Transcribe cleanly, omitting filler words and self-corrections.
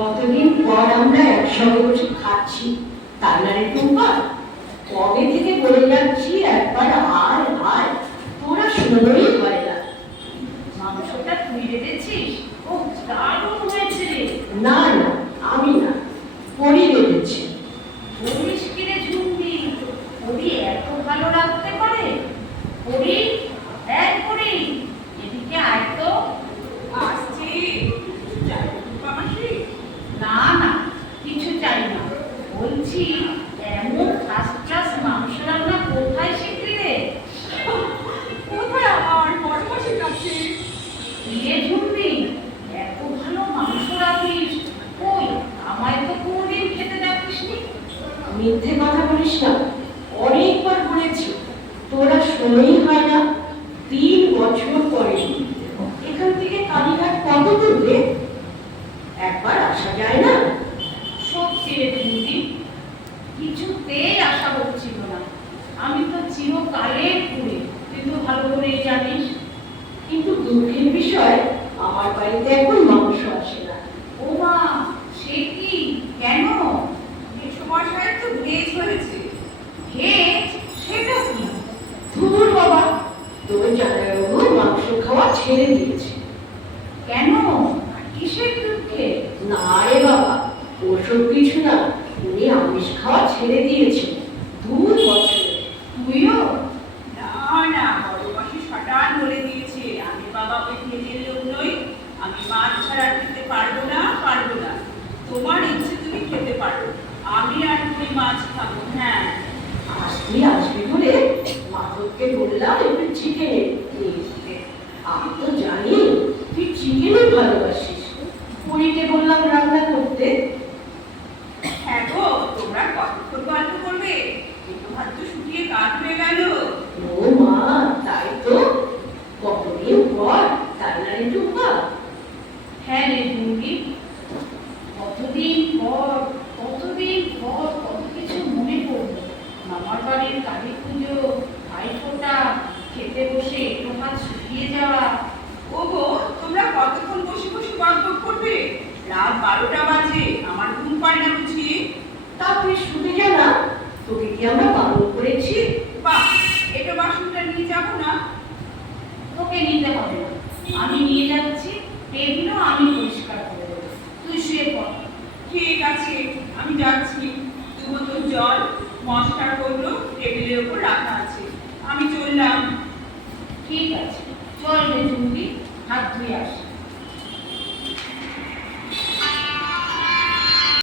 কতদিন পর আমরা একসঙ্গে বসে খাচ্ছি, তাই না রে টুম্পা? কবে থেকে বলে যাচ্ছি একবার আয় আয়, তোরা শুনলেই হয় না। মাংসটা তুই রেঁধেছিস? ও দারুণ হয়েছে রে। না না, আমি না, পরি বেঁধেছে। বলিস কি রে ঝুমকি, পরি এত ভালো রাখতে পারে? পরি, এক পরি, এদিকে আয় তো। আসছি। না না, কিছু চাই না। বলছি এমন ফার্স্ট ক্লাস মাংস রান্না কোথায় শিখলি রে? কোথায় আমার বড় মাসির কাছে। ইয়ে ঝুমকি, এত ভালো মাংস রাখিস, কই আমায় তো কোনোদিন খেতে ডাকিসনি। মিথ্যে কথা বলিস না, অনেকবার বলেছি, তোরা শুনেই হয় না। 3 বছর পরে এখান থেকে কালীঘাট কত দূর রে? একবার আসা যায় না? সত্যি রে ঝুমকি, কিছুতেই আশা হচ্ছিল না। আমি তো চিরকালের পুরে, তুই তো ভালো করেই জানিস। কিন্তু দুঃখের বিষয়, আমার বাড়িতে এখন মাংস আসে না। ও মা, সে কি, কেন? মেসোমশাইয়ের তো ভেজ হয়েছে। ভেজ? সেটা কি? ধুর বাবা, তোর জানাইবাবু মাংস খাওয়া ছেড়ে দিয়েছে। কেন? কিসের দুঃখে? না রে বাবা, ওসব কিছু না, উনি আমিষ খাওয়া ছেড়ে দিয়েছে 2 বছরে। তুইও? না না, বড় মাসি হঠাৎ বলে দিয়েছে আমি বাবা ওই ভেজের লোক নই, আমি মাছ ছাড়া খেতে পারবো না। তোমার ইচ্ছে তুমি খেতে পারো, আমি আর তুমি মাছ খাবো। হ্যাঁ, আসবি বলে মাধবকে বললাম একটু চিকেন নিয়ে দিতে। আমি তো জানি তুই চিকেনই ভালোবাসিস, পুরীকে বললাম রান্না করতে। হ্যাঁ গো, তোমরা কতক্ষণ গল্প করবে? একটু ভাত তো শুকিয়ে কাঠ হয়ে গেল। ও মা, তাই তো, কতদিন পর, তাই না রে টুম্পা? হ্যাঁ রে ঝুমকি, কতদিন পর কত কিছু মনে পড়লো। মামার বাড়ির কালী পুজো, ভাইফোঁটা, খেতে বসে একটু হাত শুকিয়ে যাওয়া। ওগো, তোমরা কতক্ষণ বসে বসে গল্প করবে? রাত 12টা বাজে, আমার ঘুম পায় না বুঝি? তা তুই শুনে যা না, তোকে কি আমরা বারণ করেছি? বাহ, এটা বাসনটা নিয়ে যাবো না? তোকে নিতে হবে না, আমি নিয়ে যাচ্ছি। টেবিলও আমি পরিষ্কার করে দেবো, তুই শুয়ে পড়। ঠিক আছে, আমি যাচ্ছি। 2 বোতল জল, মশলা করলো টেবিলের উপর রাখা আছে, আমি চললাম। ঠিক আছে, চল রে ঝুমকি, হাত ধুয়ে আসি।